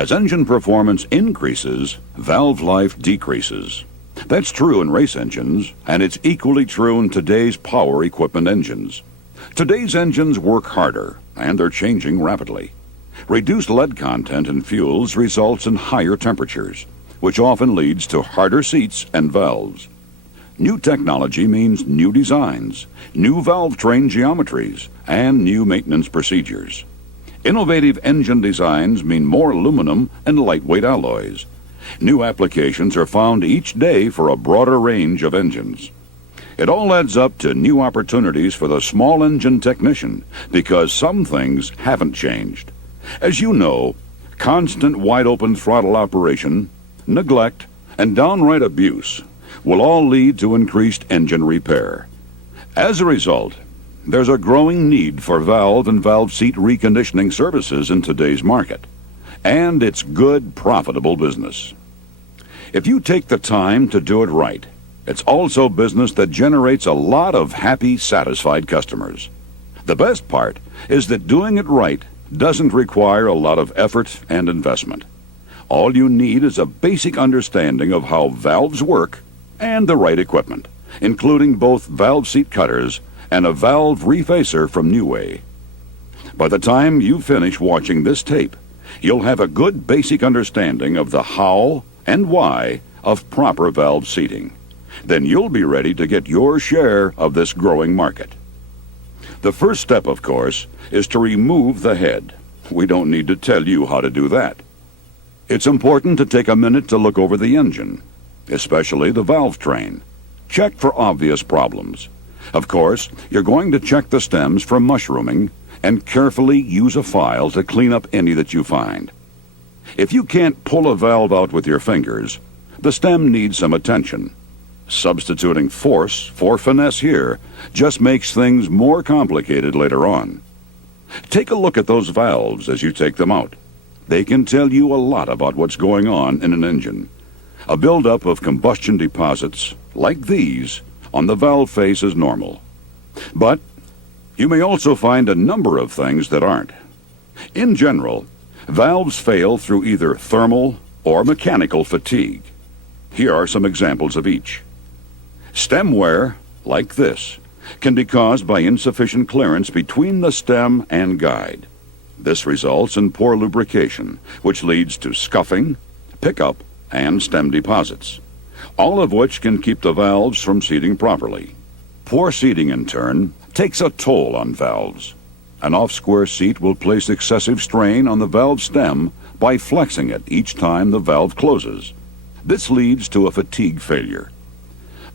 As engine performance increases, valve life decreases. That's true in race engines, and it's equally true in today's power equipment engines. Today's engines work harder, and they're changing rapidly. Reduced lead content in fuels results in higher temperatures, which often leads to harder seats and valves. New technology means new designs, new valve train geometries, and new maintenance procedures. Innovative engine designs mean more aluminum and lightweight alloys. New applications are found each day for a broader range of engines. It all adds up to new opportunities for the small engine technician because some things haven't changed. As you know, constant wide-open throttle operation, neglect, and downright abuse will all lead to increased engine repair. As a result, there's a growing need for valve and valve seat reconditioning services in today's market, and it's good, profitable business. If you take the time to do it right, it's also business that generates a lot of happy, satisfied customers. The best part is that doing it right doesn't require a lot of effort and investment. All you need is a basic understanding of how valves work and the right equipment, including both valve seat cutters and a valve refacer from Newway. By the time you finish watching this tape, you'll have a good basic understanding of the how and why of proper valve seating. Then you'll be ready to get your share of this growing market. The first step, of course, is to remove the head. We don't need to tell you how to do that. It's important to take a minute to look over the engine, especially the valve train. Check for obvious problems. Of course, you're going to check the stems for mushrooming and carefully use a file to clean up any that you find. If you can't pull a valve out with your fingers, the stem needs some attention. Substituting force for finesse here just makes things more complicated later on. Take a look at those valves as you take them out. They can tell you a lot about what's going on in an engine. A buildup of combustion deposits, like these, on the valve face is normal. But you may also find a number of things that aren't. In general, valves fail through either thermal or mechanical fatigue. Here are some examples of each. Stem wear, like this, can be caused by insufficient clearance between the stem and guide. This results in poor lubrication, which leads to scuffing, pickup, and stem deposits, all of which can keep the valves from seating properly. Poor seating, in turn, takes a toll on valves. An off-square seat will place excessive strain on the valve stem by flexing it each time the valve closes. This leads to a fatigue failure.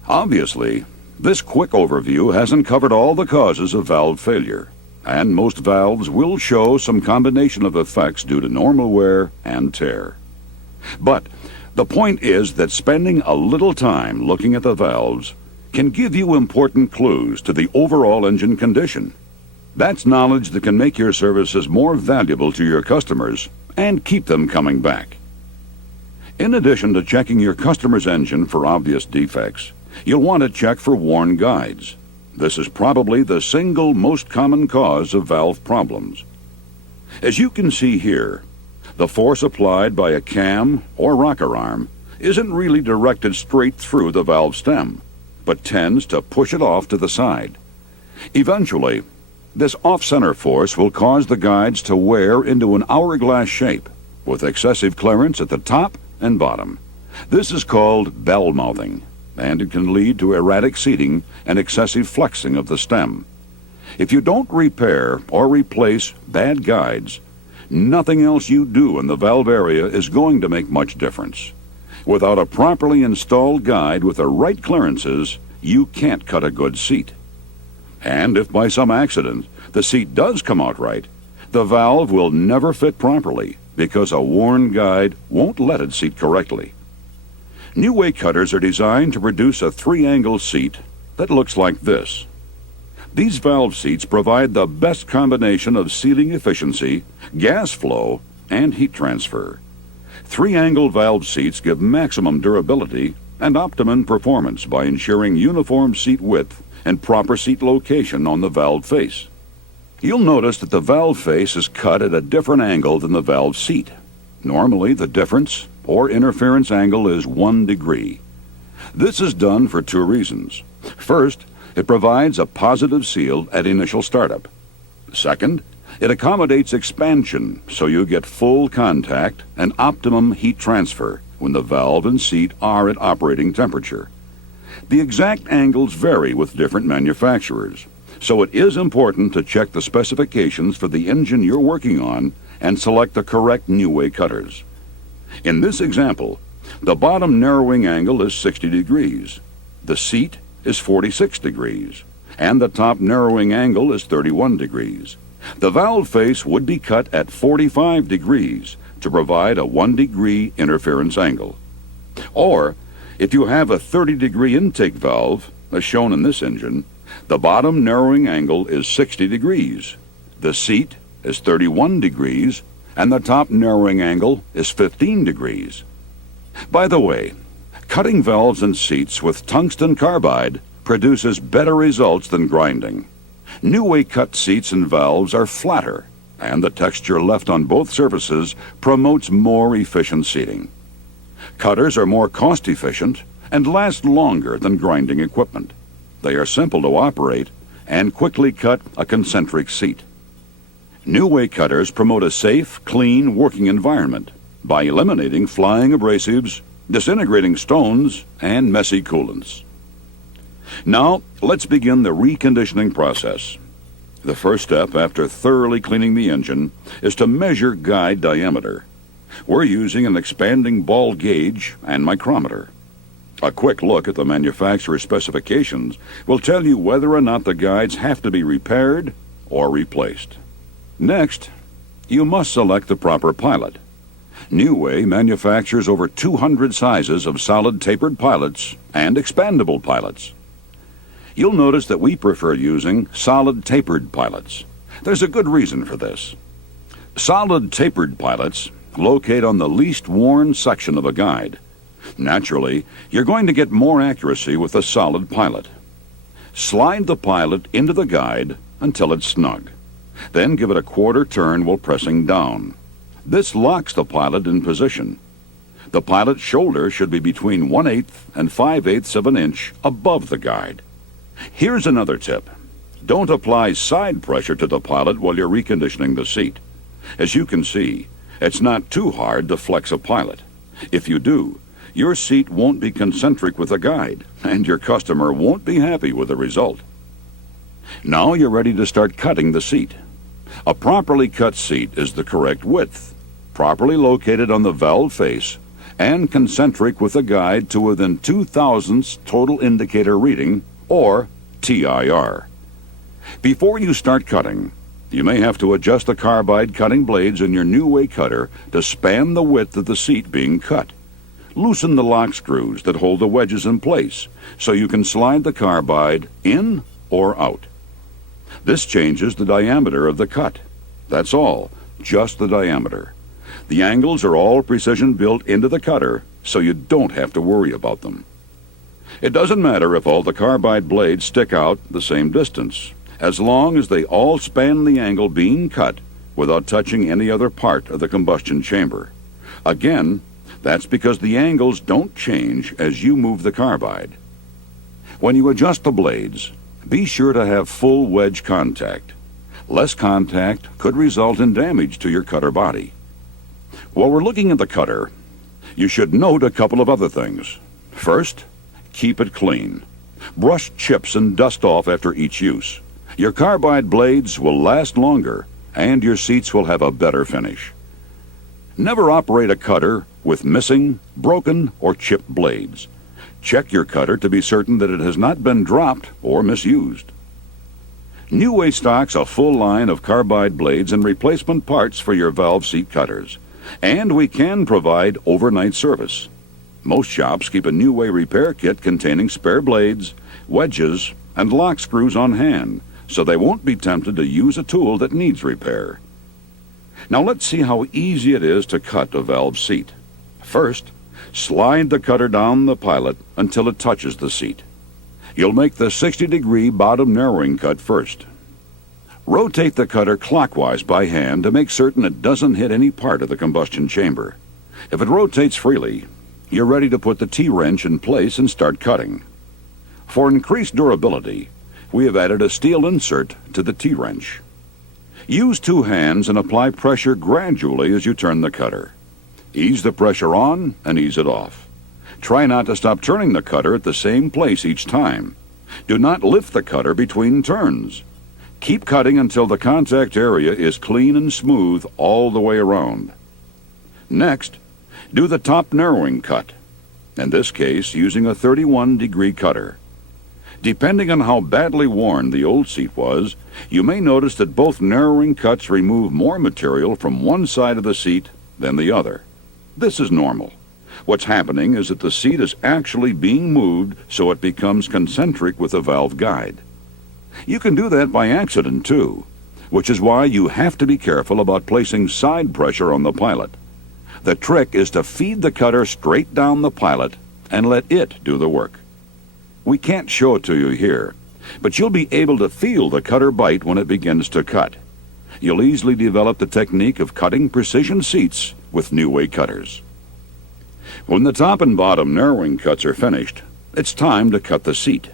Obviously, this quick overview hasn't covered all the causes of valve failure, and most valves will show some combination of effects due to normal wear and tear. But the point is that spending a little time looking at the valves can give you important clues to the overall engine condition. That's knowledge that can make your services more valuable to your customers and keep them coming back. In addition to checking your customer's engine for obvious defects, you'll want to check for worn guides. This is probably the single most common cause of valve problems. As you can see here, the force applied by a cam or rocker arm isn't really directed straight through the valve stem, but tends to push it off to the side. Eventually, this off-center force will cause the guides to wear into an hourglass shape, with excessive clearance at the top and bottom. This is called bell-mouthing, and it can lead to erratic seating and excessive flexing of the stem. If you don't repair or replace bad guides, nothing else you do in the valve area is going to make much difference. Without a properly installed guide with the right clearances, you can't cut a good seat. And if by some accident the seat does come out right, the valve will never fit properly because a worn guide won't let it seat correctly. Newway cutters are designed to produce a three-angle seat that looks like this. These valve seats provide the best combination of sealing efficiency, gas flow, and heat transfer. Three-angle valve seats give maximum durability and optimum performance by ensuring uniform seat width and proper seat location on the valve face. You'll notice that the valve face is cut at a different angle than the valve seat. Normally, the difference, or interference angle, is 1 degree. This is done for two reasons. First, it provides a positive seal at initial startup. Second, it accommodates expansion so you get full contact and optimum heat transfer when the valve and seat are at operating temperature. The exact angles vary with different manufacturers, so it is important to check the specifications for the engine you're working on and select the correct New Way cutters. In this example, the bottom narrowing angle is 60 degrees, the seat is 46 degrees, and the top narrowing angle is 31 degrees. The valve face would be cut at 45 degrees to provide a 1 degree interference angle. Or, if you have a 30-degree intake valve, as shown in this engine, the bottom narrowing angle is 60 degrees, the seat is 31 degrees, and the top narrowing angle is 15 degrees. By the way, cutting valves and seats with tungsten carbide produces better results than grinding. New Way cut seats and valves are flatter, and the texture left on both surfaces promotes more efficient seating. Cutters are more cost-efficient and last longer than grinding equipment. They are simple to operate and quickly cut a concentric seat. New Way cutters promote a safe, clean working environment by eliminating flying abrasives, disintegrating stones, and messy coolants. Now, let's begin the reconditioning process. The first step after thoroughly cleaning the engine is to measure guide diameter. We're using an expanding ball gauge and micrometer. A quick look at the manufacturer's specifications will tell you whether or not the guides have to be repaired or replaced. Next, you must select the proper pilot. New Way manufactures over 200 sizes of solid tapered pilots and expandable pilots. You'll notice that we prefer using solid tapered pilots. There's a good reason for this. Solid tapered pilots locate on the least worn section of a guide. Naturally, you're going to get more accuracy with a solid pilot. Slide the pilot into the guide until it's snug. Then give it a quarter turn while pressing down. This locks the pilot in position. The pilot's shoulder should be between 1/8 and 5/8 of an inch above the guide. Here's another tip. Don't apply side pressure to the pilot while you're reconditioning the seat. As you can see, it's not too hard to flex a pilot. If you do, your seat won't be concentric with the guide, and your customer won't be happy with the result. Now you're ready to start cutting the seat. A properly cut seat is the correct width, properly located on the valve face, and concentric with the guide to within 2/1000ths total indicator reading, or TIR. Before you start cutting, you may have to adjust the carbide cutting blades in your New Way cutter to span the width of the seat being cut. Loosen the lock screws that hold the wedges in place so you can slide the carbide in or out. This changes the diameter of the cut. That's all, just the diameter. The angles are all precision built into the cutter, so you don't have to worry about them. It doesn't matter if all the carbide blades stick out the same distance, as long as they all span the angle being cut without touching any other part of the combustion chamber. Again, that's because the angles don't change as you move the carbide. When you adjust the blades, be sure to have full wedge contact. Less contact could result in damage to your cutter body. While we're looking at the cutter, you should note a couple of other things. First, keep it clean. Brush chips and dust off after each use. Your carbide blades will last longer, and your seats will have a better finish. Never operate a cutter with missing, broken, or chipped blades. Check your cutter to be certain that it has not been dropped or misused. New Way stocks a full line of carbide blades and replacement parts for your valve seat cutters, and we can provide overnight service. Most shops keep a New Way repair kit containing spare blades, wedges, and lock screws on hand, so they won't be tempted to use a tool that needs repair. Now let's see how easy it is to cut a valve seat. First, slide the cutter down the pilot until it touches the seat. You'll make the 60-degree bottom narrowing cut first. Rotate the cutter clockwise by hand to make certain it doesn't hit any part of the combustion chamber. If it rotates freely, you're ready to put the T-wrench in place and start cutting. For increased durability, we have added a steel insert to the T-wrench. Use two hands and apply pressure gradually as you turn the cutter. Ease the pressure on and ease it off. Try not to stop turning the cutter at the same place each time. Do not lift the cutter between turns. Keep cutting until the contact area is clean and smooth all the way around. Next, do the top narrowing cut, in this case using a 31-degree cutter. Depending on how badly worn the old seat was, you may notice that both narrowing cuts remove more material from one side of the seat than the other. This is normal. What's happening is that the seat is actually being moved so it becomes concentric with the valve guide. You can do that by accident too, which is why you have to be careful about placing side pressure on the pilot. The trick is to feed the cutter straight down the pilot and let it do the work. We can't show it to you here, but you'll be able to feel the cutter bite when it begins to cut. You'll easily develop the technique of cutting precision seats with New Way cutters. When the top and bottom narrowing cuts are finished, it's time to cut the seat.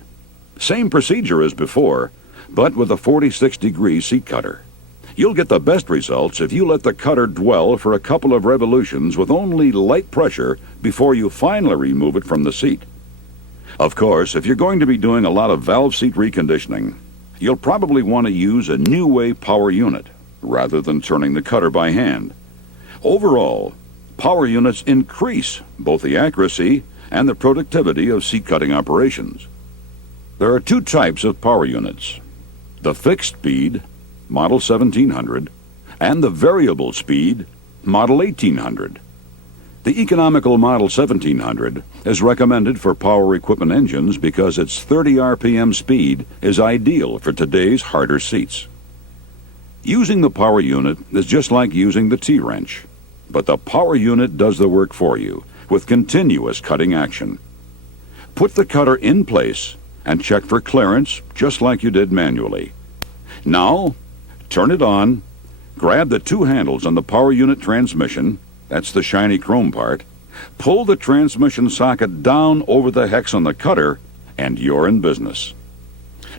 Same procedure as before, but with a 46-degree seat cutter. You'll get the best results if you let the cutter dwell for a couple of revolutions with only light pressure before you finally remove it from the seat. Of course, if you're going to be doing a lot of valve seat reconditioning, you'll probably want to use a New Way power unit rather than turning the cutter by hand. Overall, power units increase both the accuracy and the productivity of seat cutting operations. There are two types of power units: the fixed speed, Model 1700, and the variable speed, Model 1800. The economical Model 1700 is recommended for power equipment engines because its 30 RPM speed is ideal for today's harder seats. Using the power unit is just like using the T-wrench, but the power unit does the work for you with continuous cutting action. Put the cutter in place and check for clearance just like you did manually. Now, turn it on, grab the two handles on the power unit transmission, that's the shiny chrome part, pull the transmission socket down over the hex on the cutter, and you're in business.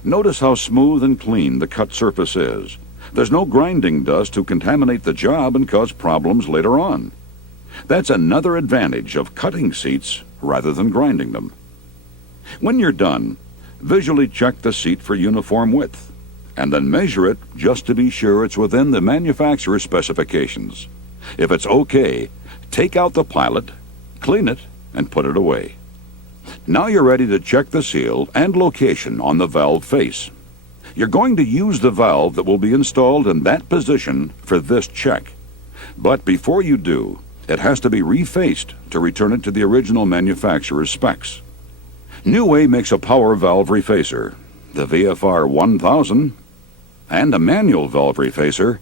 Notice how smooth and clean the cut surface is. There's no grinding dust to contaminate the job and cause problems later on. That's another advantage of cutting seats rather than grinding them. When you're done, visually check the seat for uniform width, and then measure it just to be sure it's within the manufacturer's specifications. If it's okay, take out the pilot, clean it, and put it away. Now you're ready to check the seal and location on the valve face. You're going to use the valve that will be installed in that position for this check. But before you do, it has to be refaced to return it to the original manufacturer's specs. New Way makes a power valve refacer, the VFR 1000, and a manual valve refacer.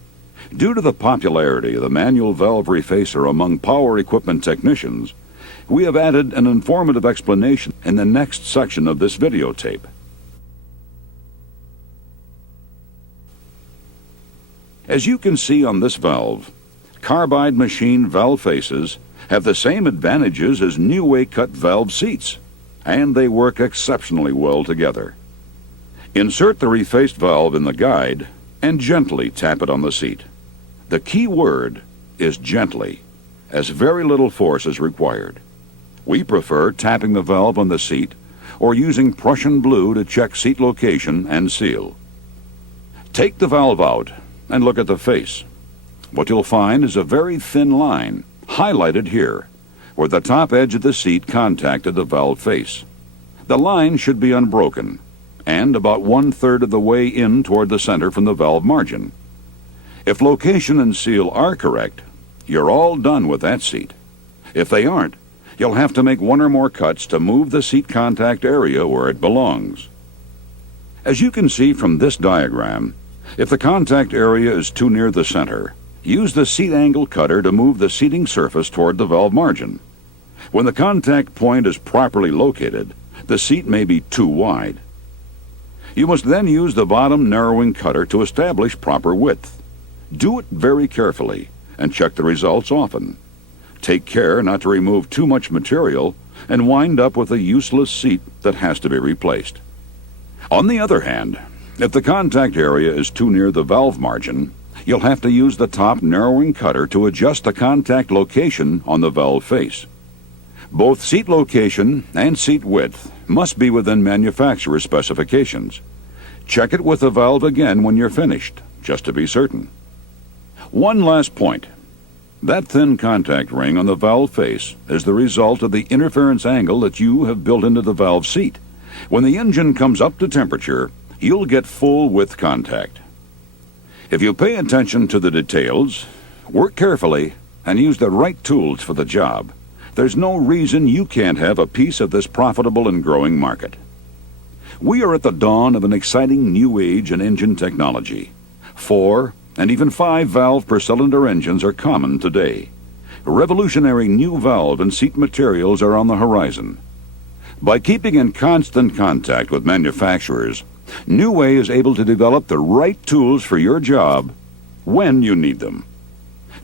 Due to the popularity of the manual valve refacer among power equipment technicians, we have added an informative explanation in the next section of this videotape. As you can see on this valve, carbide machine valve faces have the same advantages as New Way cut valve seats, and they work exceptionally well together. Insert the refaced valve in the guide and gently tap it on the seat. The key word is gently, as very little force is required. We prefer tapping the valve on the seat or using Prussian blue to check seat location and seal. Take the valve out and look at the face. What you'll find is a very thin line, highlighted here, where the top edge of the seat contacted the valve face. The line should be unbroken, and about 1/3 of the way in toward the center from the valve margin. If location and seal are correct, you're all done with that seat. If they aren't, you'll have to make one or more cuts to move the seat contact area where it belongs. As you can see from this diagram, if the contact area is too near the center, use the seat angle cutter to move the seating surface toward the valve margin. When the contact point is properly located, the seat may be too wide. You must then use the bottom narrowing cutter to establish proper width. Do it very carefully and check the results often. Take care not to remove too much material and wind up with a useless seat that has to be replaced. On the other hand, if the contact area is too near the valve margin, you'll have to use the top narrowing cutter to adjust the contact location on the valve face. Both seat location and seat width must be within manufacturer's specifications. Check it with the valve again when you're finished, just to be certain. One last point. That thin contact ring on the valve face is the result of the interference angle that you have built into the valve seat. When the engine comes up to temperature, you'll get full width contact. If you pay attention to the details, work carefully, and use the right tools for the job, there's no reason you can't have a piece of this profitable and growing market. We are at the dawn of an exciting new age in engine technology. 4 and even 5 valve per cylinder engines are common today. Revolutionary new valve and seat materials are on the horizon. By keeping in constant contact with manufacturers, New Way is able to develop the right tools for your job when you need them.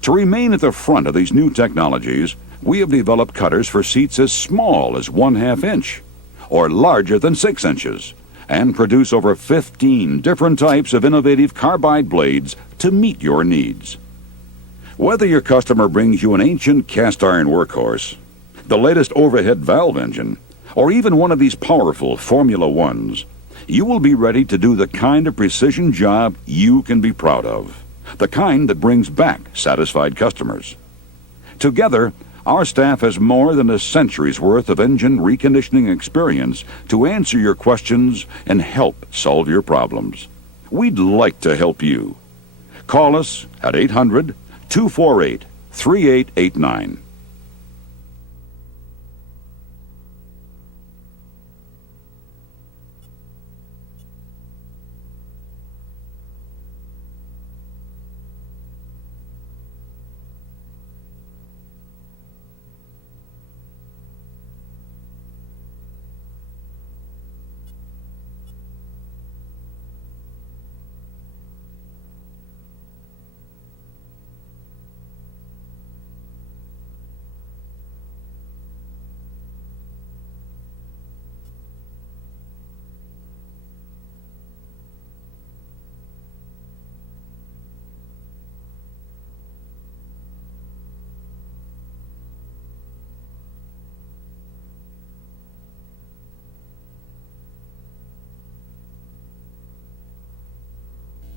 To remain at the front of these new technologies, we have developed cutters for seats as small as 1/2 inch or larger than 6 inches and produce over 15 different types of innovative carbide blades to meet your needs. Whether your customer brings you an ancient cast iron workhorse, the latest overhead valve engine, or even one of these powerful Formula Ones, you will be ready to do the kind of precision job you can be proud of, the kind that brings back satisfied customers. Together, our staff has more than a century's worth of engine reconditioning experience to answer your questions and help solve your problems. We'd like to help you. Call us at 800-248-3889.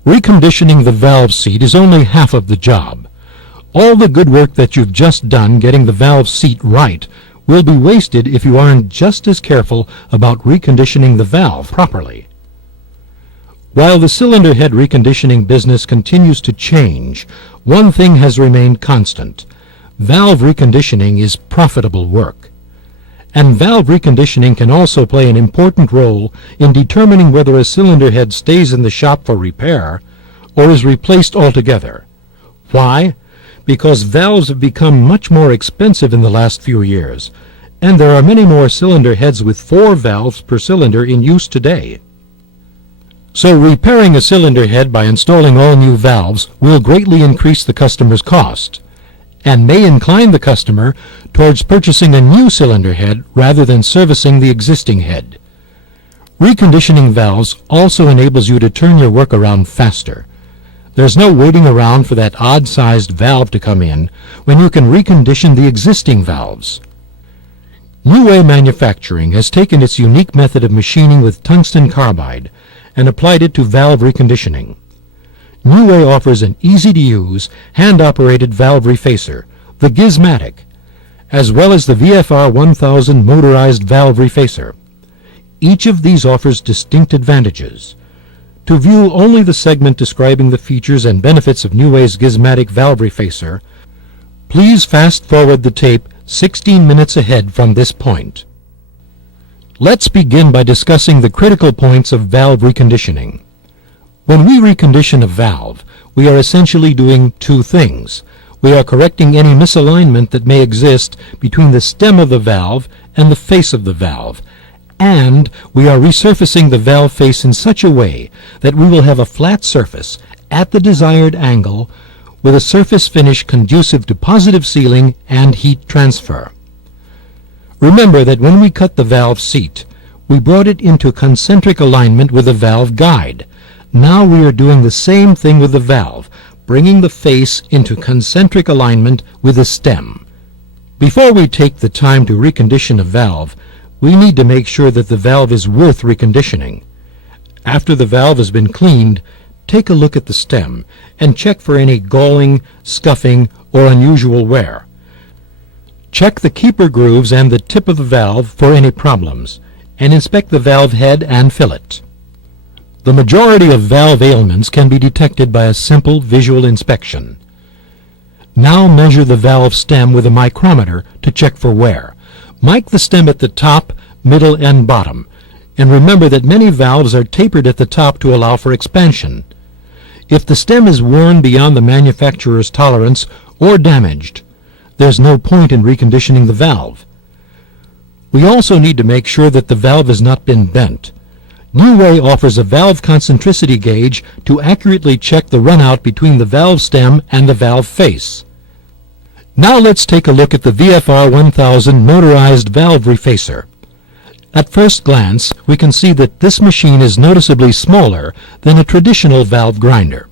Reconditioning the valve seat is only half of the job. All the good work that you've just done getting the valve seat right will be wasted if you aren't just as careful about reconditioning the valve properly. While the cylinder head reconditioning business continues to change, one thing has remained constant. Valve reconditioning is profitable work. And valve reconditioning can also play an important role in determining whether a cylinder head stays in the shop for repair or is replaced altogether. Why? Because valves have become much more expensive in the last few years, and there are many more cylinder heads with 4 valves per cylinder in use today. So repairing a cylinder head by installing all new valves will greatly increase the customer's cost, and may incline the customer towards purchasing a new cylinder head rather than servicing the existing head. Reconditioning valves also enables you to turn your work around faster. There's no waiting around for that odd-sized valve to come in when you can recondition the existing valves. New Way Manufacturing has taken its unique method of machining with tungsten carbide and applied it to valve reconditioning. New Way offers an easy-to-use, hand-operated valve refacer, the Gizmatic, as well as the VFR 1000 motorized valve refacer. Each of these offers distinct advantages. To view only the segment describing the features and benefits of New Way's Gizmatic valve refacer, please fast-forward the tape 16 minutes ahead from this point. Let's begin by discussing the critical points of valve reconditioning. When we recondition a valve, we are essentially doing 2 things. We are correcting any misalignment that may exist between the stem of the valve and the face of the valve, and we are resurfacing the valve face in such a way that we will have a flat surface at the desired angle with a surface finish conducive to positive sealing and heat transfer. Remember that when we cut the valve seat, we brought it into concentric alignment with the valve guide. Now we are doing the same thing with the valve, bringing the face into concentric alignment with the stem. Before we take the time to recondition a valve, we need to make sure that the valve is worth reconditioning. After the valve has been cleaned, take a look at the stem and check for any galling, scuffing, or unusual wear. Check the keeper grooves and the tip of the valve for any problems, and inspect the valve head and fillet. The majority of valve ailments can be detected by a simple visual inspection. Now measure the valve stem with a micrometer to check for wear. Mic the stem at the top, middle, and bottom, and remember that many valves are tapered at the top to allow for expansion. If the stem is worn beyond the manufacturer's tolerance or damaged, there's no point in reconditioning the valve. We also need to make sure that the valve has not been bent. New Way offers a valve concentricity gauge to accurately check the runout between the valve stem and the valve face. Now let's take a look at the VFR 1000 motorized valve refacer. At first glance, we can see that this machine is noticeably smaller than a traditional valve grinder.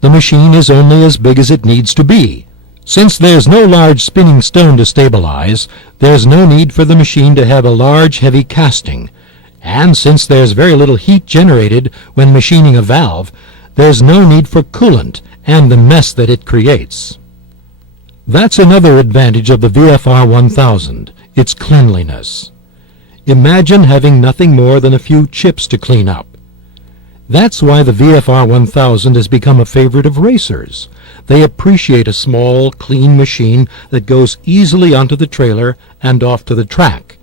The machine is only as big as it needs to be. Since there's no large spinning stone to stabilize, there's no need for the machine to have a large, heavy casting. And since there's very little heat generated when machining a valve, there's no need for coolant and the mess that it creates. That's another advantage of the VFR 1000, its cleanliness. Imagine having nothing more than a few chips to clean up. That's why the VFR 1000 has become a favorite of racers. They appreciate a small, clean machine that goes easily onto the trailer and off to the track.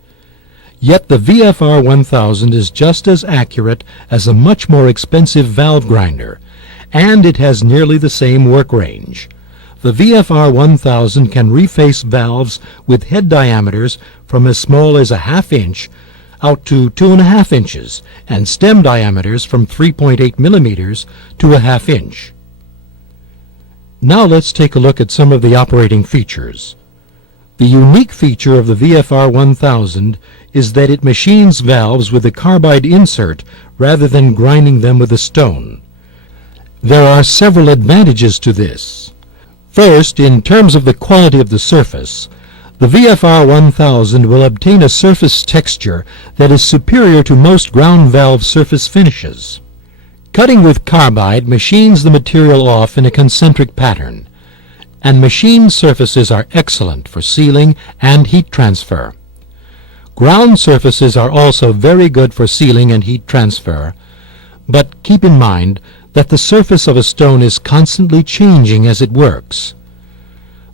Yet the VFR 1000 is just as accurate as a much more expensive valve grinder, and it has nearly the same work range. The VFR 1000 can reface valves with head diameters from as small as a ½ inch out to 2½ inches, and stem diameters from 3.8 millimeters to a ½ inch. Now let's take a look at some of the operating features. The unique feature of the VFR 1000 is that it machines valves with a carbide insert rather than grinding them with a stone. There are several advantages to this. First, in terms of the quality of the surface, the VFR 1000 will obtain a surface texture that is superior to most ground valve surface finishes. Cutting with carbide machines the material off in a concentric pattern, and machined surfaces are excellent for sealing and heat transfer. Ground surfaces are also very good for sealing and heat transfer, but keep in mind that the surface of a stone is constantly changing as it works.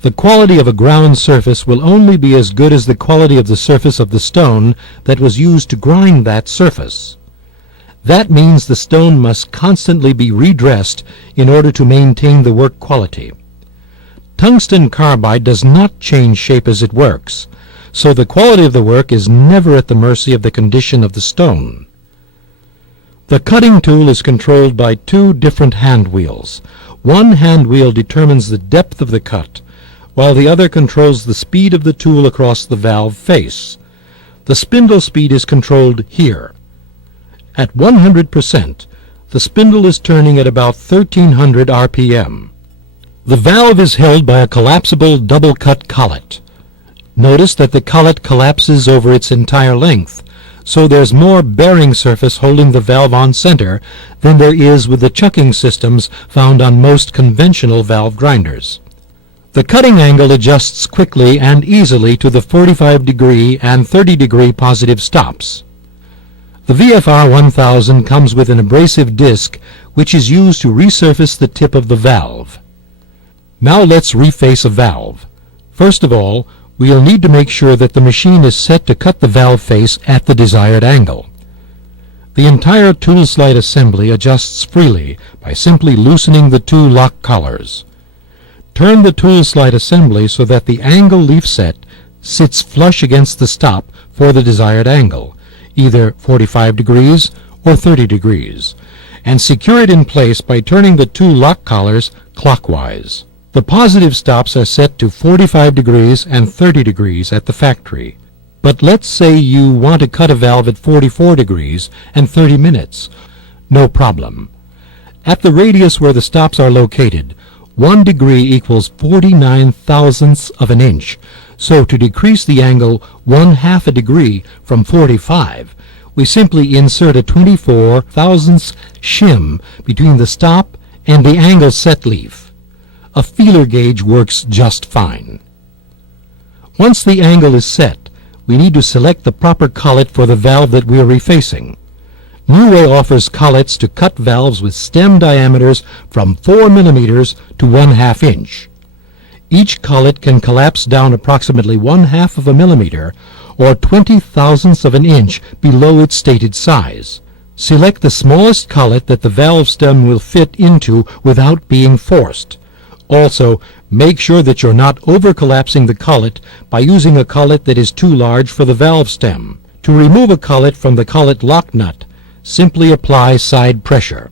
The quality of a ground surface will only be as good as the quality of the surface of the stone that was used to grind that surface. That means the stone must constantly be redressed in order to maintain the work quality. Tungsten carbide does not change shape as it works, so the quality of the work is never at the mercy of the condition of the stone. The cutting tool is controlled by two different hand wheels. One hand wheel determines the depth of the cut, while the other controls the speed of the tool across the valve face. The spindle speed is controlled here. At 100%, the spindle is turning at about 1300 RPM. The valve is held by a collapsible double-cut collet. Notice that the collet collapses over its entire length, so there's more bearing surface holding the valve on center than there is with the chucking systems found on most conventional valve grinders. The cutting angle adjusts quickly and easily to the 45-degree and 30-degree positive stops. The VFR 1000 comes with an abrasive disc which is used to resurface the tip of the valve. Now let's reface a valve. First of all, we'll need to make sure that the machine is set to cut the valve face at the desired angle. The entire tool slide assembly adjusts freely by simply loosening the two lock collars. Turn the tool slide assembly so that the angle leaf set sits flush against the stop for the desired angle. either 45 degrees or 30 degrees, and secure it in place by turning the two lock collars clockwise. The positive stops are set to 45 degrees and 30 degrees at the factory. But let's say you want to cut a valve at 44 degrees and 30 minutes. No problem. At the radius where the stops are located, 1 degree equals 49 thousandths of an inch. So to decrease the angle 1/2 a degree from 45, we simply insert a 24 thousandths shim between the stop and the angle set leaf. A feeler gauge works just fine. Once the angle is set, we need to select the proper collet for the valve that we are refacing. New Way offers collets to cut valves with stem diameters from 4 millimeters to 1/2 inch. Each collet can collapse down approximately 1/2 of a millimeter or 20 thousandths of an inch below its stated size. Select the smallest collet that the valve stem will fit into without being forced. Also, make sure that you're not over-collapsing the collet by using a collet that is too large for the valve stem. To remove a collet from the collet lock nut, simply apply side pressure.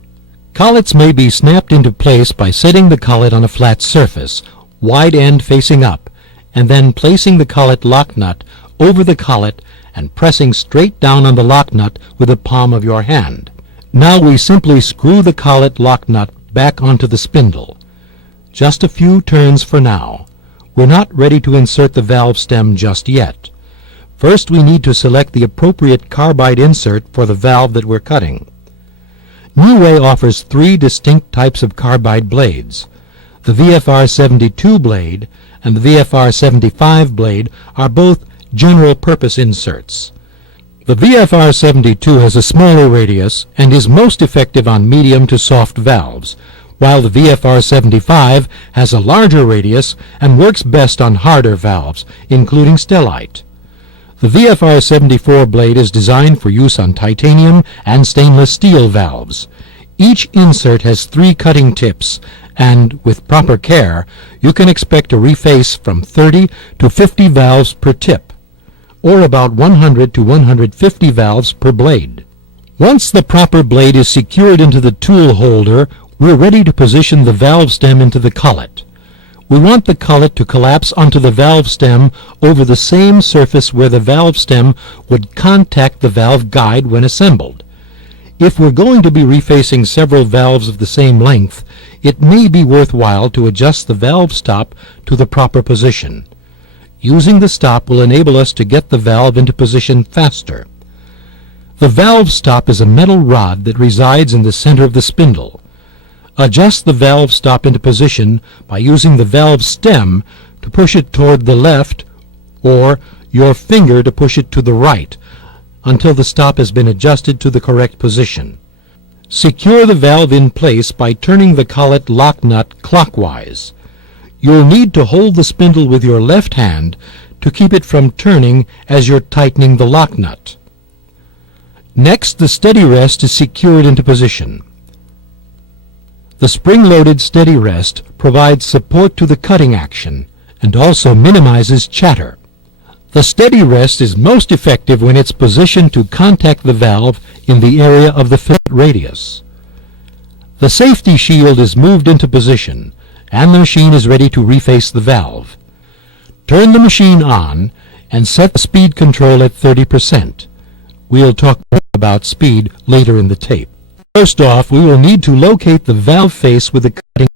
Collets may be snapped into place by setting the collet on a flat surface, wide end facing up, and then placing the collet lock nut over the collet and pressing straight down on the lock nut with the palm of your hand. Now we simply screw the collet lock nut back onto the spindle. Just a few turns for now. We're not ready to insert the valve stem just yet. First, we need to select the appropriate carbide insert for the valve that we're cutting. New Way offers 3 distinct types of carbide blades. The VFR 72 blade and the VFR 75 blade are both general-purpose inserts. The VFR 72 has a smaller radius and is most effective on medium to soft valves, while the VFR 75 has a larger radius and works best on harder valves, including Stellite. The VFR 74 blade is designed for use on titanium and stainless steel valves. Each insert has 3 cutting tips, and with proper care, you can expect to reface from 30 to 50 valves per tip, or about 100 to 150 valves per blade. Once the proper blade is secured into the tool holder, we're ready to position the valve stem into the collet. We want the collet to collapse onto the valve stem over the same surface where the valve stem would contact the valve guide when assembled. If we're going to be refacing several valves of the same length, it may be worthwhile to adjust the valve stop to the proper position. Using the stop will enable us to get the valve into position faster. The valve stop is a metal rod that resides in the center of the spindle. Adjust the valve stop into position by using the valve stem to push it toward the left or your finger to push it to the right until the stop has been adjusted to the correct position. Secure the valve in place by turning the collet lock nut clockwise. You'll need to hold the spindle with your left hand to keep it from turning as you're tightening the lock nut. Next, the steady rest is secured into position. The spring-loaded steady rest provides support to the cutting action and also minimizes chatter. The steady rest is most effective when it's positioned to contact the valve in the area of the fillet radius. The safety shield is moved into position and the machine is ready to reface the valve. Turn the machine on and set the speed control at 30%. We'll talk more about speed later in the tape. First off, we will need to locate the valve face with the cutting